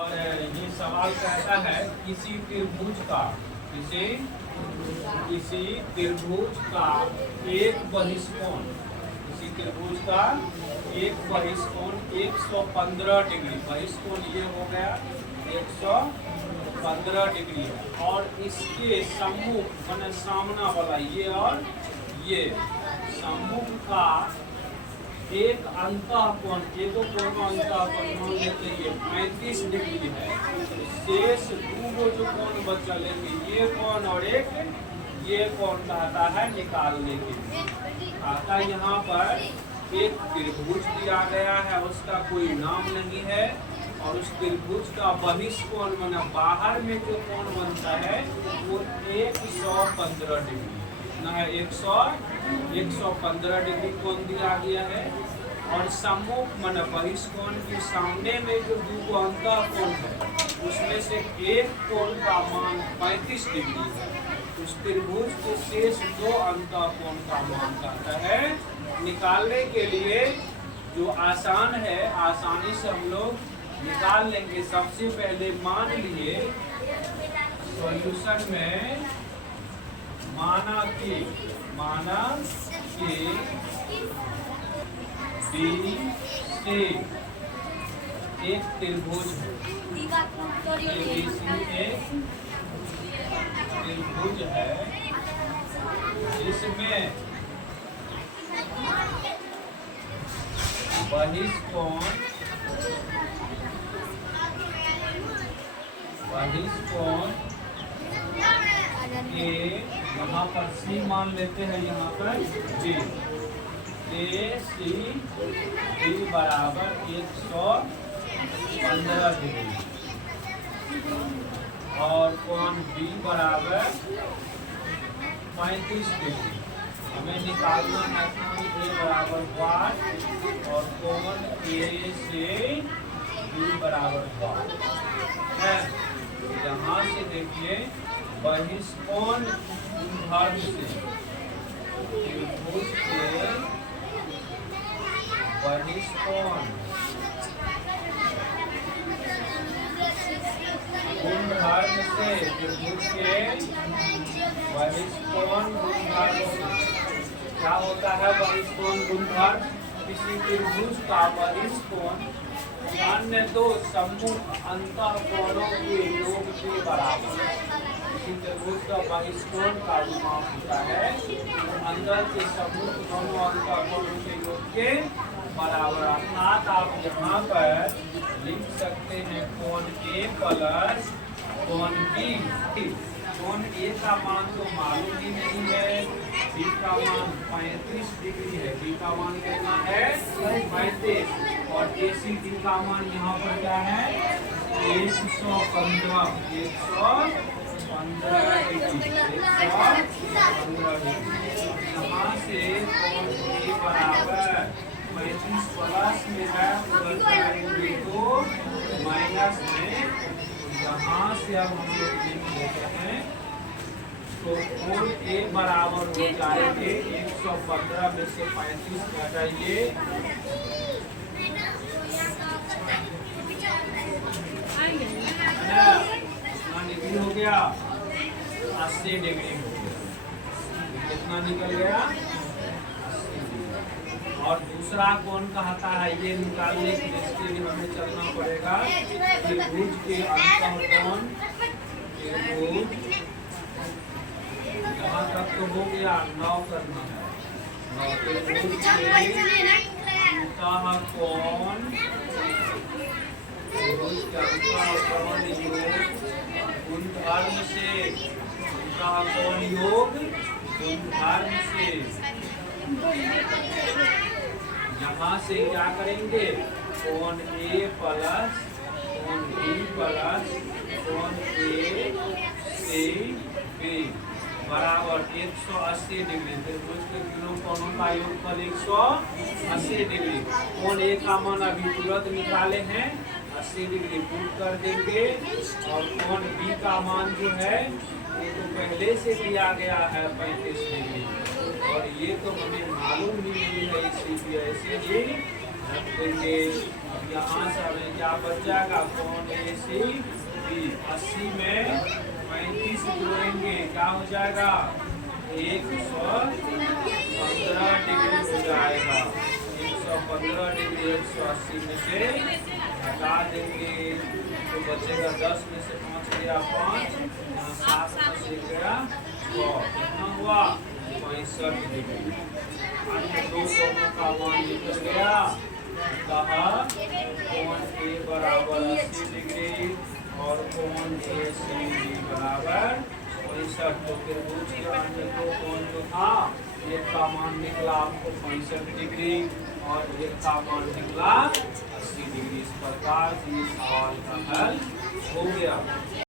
और ये सवाल कहता है किसी त्रिभुज का किसी त्रिभुज का एक बहिष्कोण एक बहिष्कोण 115 डिग्री। बहिष्कोण ये हो गया 115 डिग्री है और इसके सम्मुख माने सामना वाला ये और ये सम्मुख का एक अंतःकोण कोण अंतःकोण मान लेते हैं 35 डिग्री है। शेष दो जो कोण बचा लेंगे ये कोण और एक ये कोण कहता है निकालने के लिए। आता यहाँ पर एक त्रिभुज दिया गया है, उसका कोई नाम नहीं है और उस त्रिभुज का बहिष्कोण माने बाहर में जो कोण बनता है वो 115 डिग्री कितना है 115 डिग्री कोण दिया गया है। और सम्मुख माने बहिष्कोण के सामने में जो दो अंतःकोण है उसमें से एक कोण का मान 35 डिग्री है। उस त्रिभुज के शेष दो अंतःकोण का मान कहता है निकालने के लिए। जो आसान है आसानी से हम लोग निकाल लेंगे। सबसे पहले मान लिए सॉल्यूशन में माना कि बी से एक त्रिभुज है, त्रिभुज है जिसमें बहिष्कोण के यहाँ पर सी मान लेते हैं, यहाँ पर जी AC बराबर 115 डिग्री और कोण B बराबर 35 डिग्री। हमें निकालना है कोण A बराबर 5 और कोण A से B बराबर 5 है। यहाँ से देखिए बहिष्कोण गुणधर्म से त्रिभुज के बहिष्कोण गुणधर्म से त्रिभुज के बहिष्कोण गुणधर्म से क्या होता है बहिष्कोण गुणधर्म? किसी त्रिभुज का बहिष्कोण अन्य दो सम्मुख अंतःकोणों के योग के बराबर। किसी त्रिभुज का बहिष्कोण का मान होता है अंदर के सम्मुख दोनों अंतःकोणों के योग के बराबर। अर्थात आप यहाँ पर लिख सकते हैं कोण A प्लस कोण B। कोण A का मान तो मालूम ही नहीं है, B का मान 35 डिग्री है। B का मान कितना है 35 और ACD का मान यहाँ पर क्या है 115 डिग्री। यहाँ से कोण A बराबर 35 प्लस में है तो माइनस में। यहाँ से अब हम लोग लिख लेते हैं तो कोण A बराबर हो जाएंगे 115 में से 35 घटाइए डिग्री हो गया 80 डिग्री हो गया। कितना निकल गया? और दूसरा कोण कहता है ये निकालने के लिए इसके लिए हमें चलना पड़ेगा त्रिभुज के अंतःकोण। यहाँ तक तो हो गया 9 करना है। त्रिभुज के अंतःकोण गुणधर्म से अंतःकोण योग गुणधर्म से। यहाँ से क्या करेंगे कोण A प्लस कोण B प्लस कोण A से B बराबर 180 डिग्री। त्रिभुज के तीनों कोणों का योगफल 180 डिग्री। कोण A का मान अभी तुरंत निकाले हैं 80 डिग्री पुट कर देंगे और कोण B का मान जो है ये तो पहले से दिया गया है 35 डिग्री और ये तो हमें मालूम ही नहीं है, इसीलिए ऐसे ही रख देंगे। अब यहाँ से हमें क्या बच जाएगा, कोण ACB 80 में 35 जोड़ेंगे, क्या हो जाएगा 115 डिग्री हो जाएगा। 115 डिग्री 180 में से हटा देंगे तो बचेगा 10 में से 5 गया 5, यहाँ 7 में से गया 6, कितना हुआ 65 डिग्री। अन्य दो कोणों का मान निकल गया, अतः कोण A बराबर 80 डिग्री और कोण ACB बराबर 65। तो फिर दूसरे अन्य दो कोण जो था, एक का मान निकला आपको 65 डिग्री और एक का मान निकला 80 डिग्री। इस प्रकार से इस सवाल का हल हो गया।